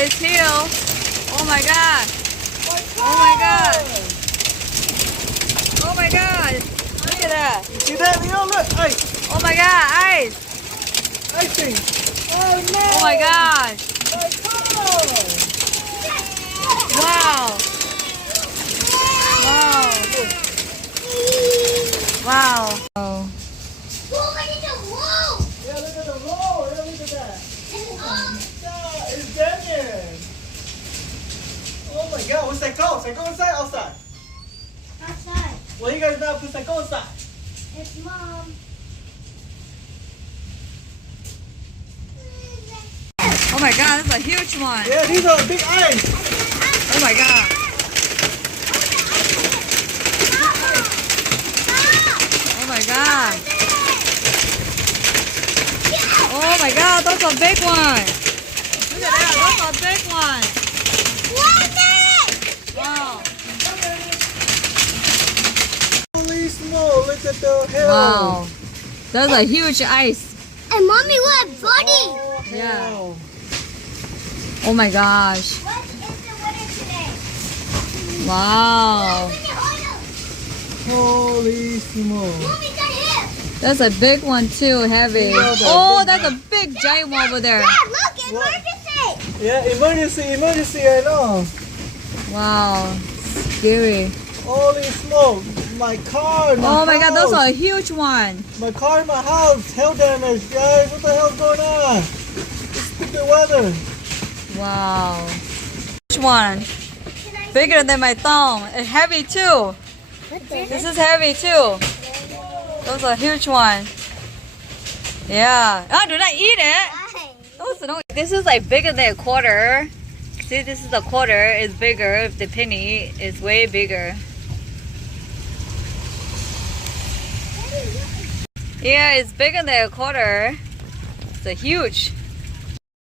it's here. Oh my god. Oh my god. Oh my god. Look at that. See that, Leo? Look, hey, Oh my god, ice. icing. Oh no! Oh my gosh. My car! Wow. Wow. Wow. Oh. Yeah, look at the roll. Yeah, look at that. Yeah, it's banging. Oh my god, what's that called? Say go inside, outside. Outside. Well, you guys now put that go inside. It's mom. Oh my god, that's a huge one. Yeah, these are big ice. Oh my god. Oh my god. Oh my god, that's a big one. Look at that, that's a big one. Wow. Holy smoke, look at the hill. Wow. That's a huge ice. And mommy, what body? Oh, Yeah. hell. Oh my gosh. What is the weather today? Wow. Holy smoke. Mommy, got here. That's a big one too, heavy. Oh, that's a big giant one over there. Dad, look, emergency. Yeah, emergency, I know. Wow. Scary. Holy smoke. My car, Oh my god, house. that's a huge one. My car in my house, hail damage, guys. What the hell's going on? This stupid weather. Wow. Huge one. Bigger than my thumb. And heavy too. This is heavy too. Those are huge one. Yeah. Ah, do not eat it. Those don't. This is like bigger than a quarter. See, this is a quarter. It's bigger. The penny is way bigger. Yeah, it's bigger than a quarter. It's a huge.